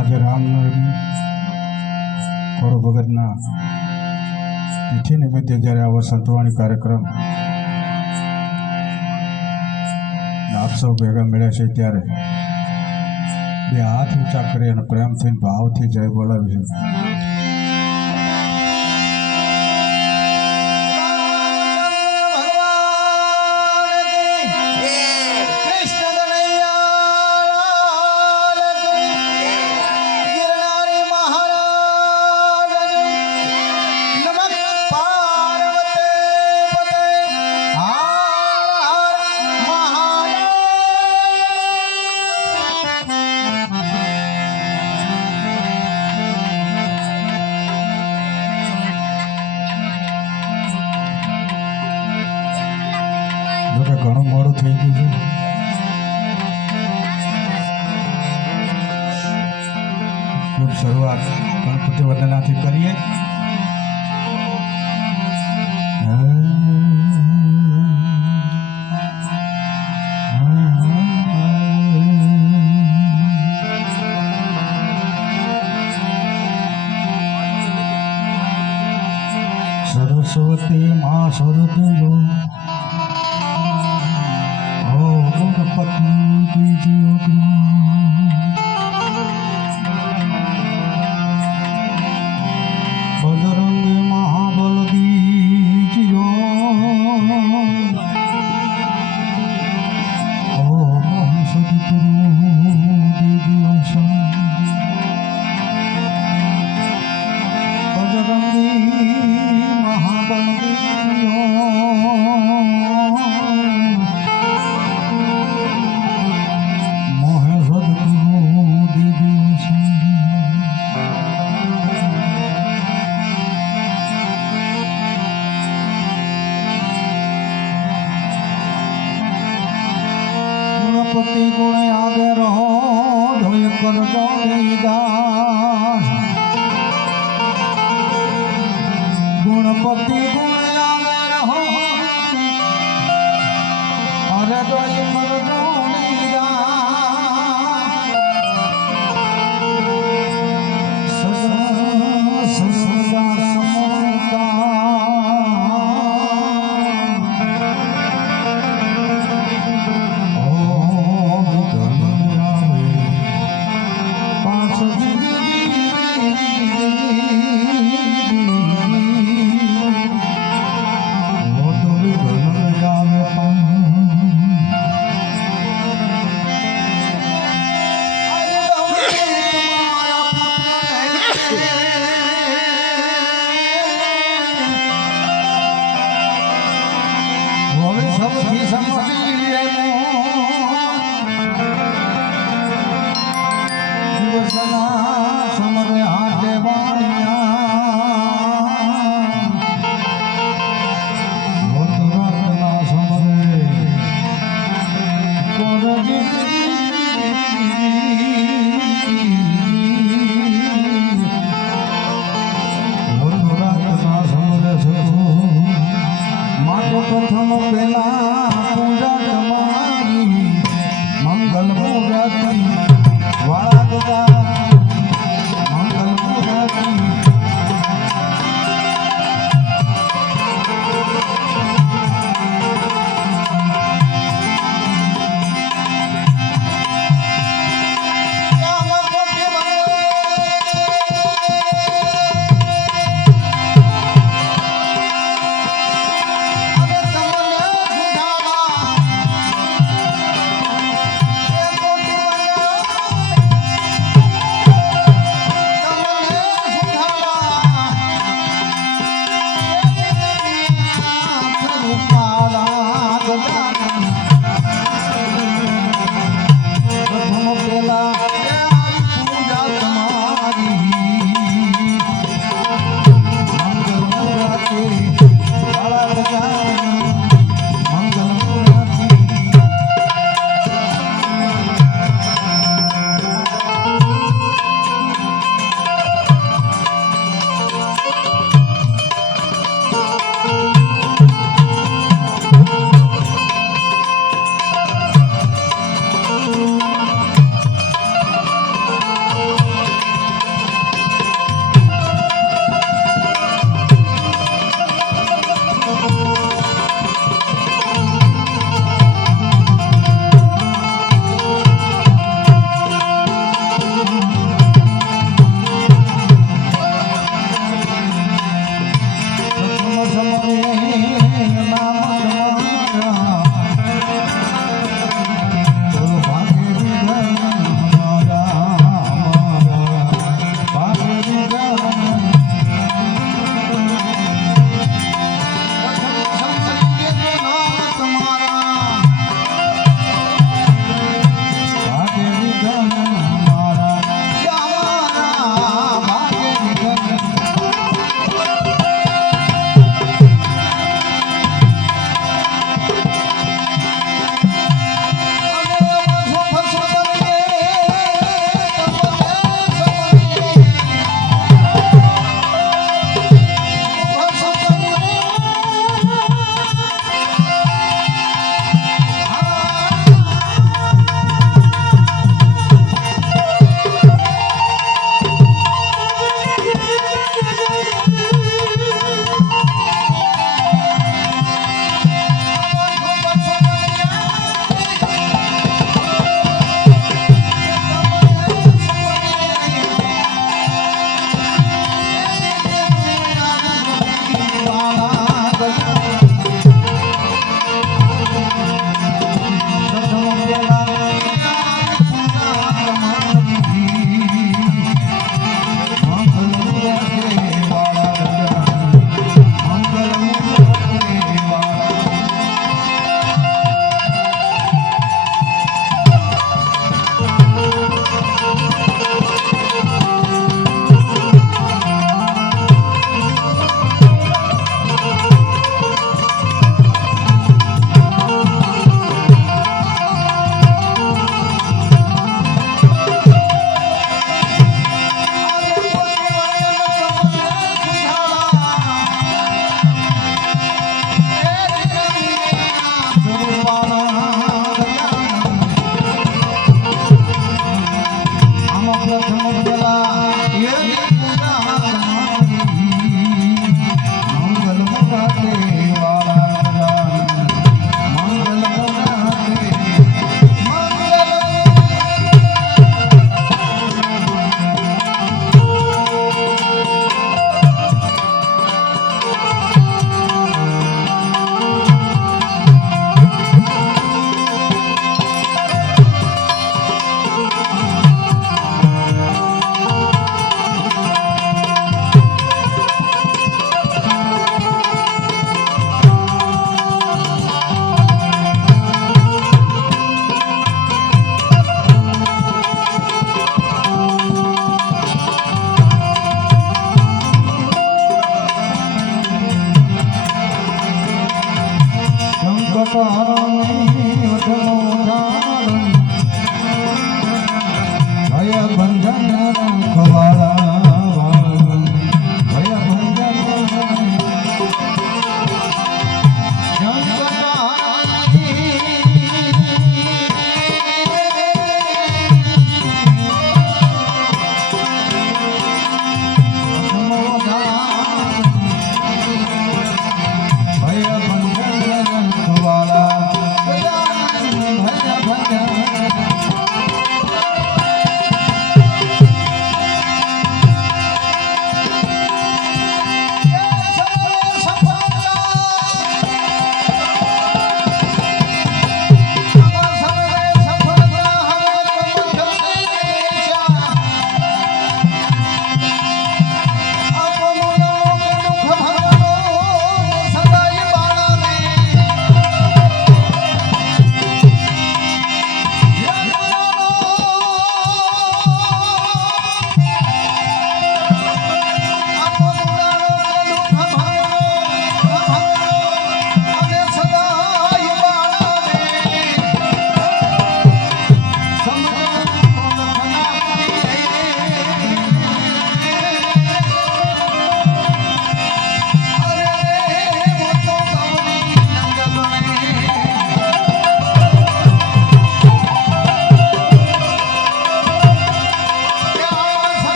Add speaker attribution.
Speaker 1: આજે રામનવમી ખોડો ભગતના તિથિ નિમિત્તે જ્યારે આવો સંતવાણી કાર્યક્રમ આપ સૌ ભેગા મળ્યા છે ત્યારે બે હાથ ઊંચા કરી અને પ્રેમથી ભાવથી જય બોલાવી છે
Speaker 2: शुरुआत करिए। one.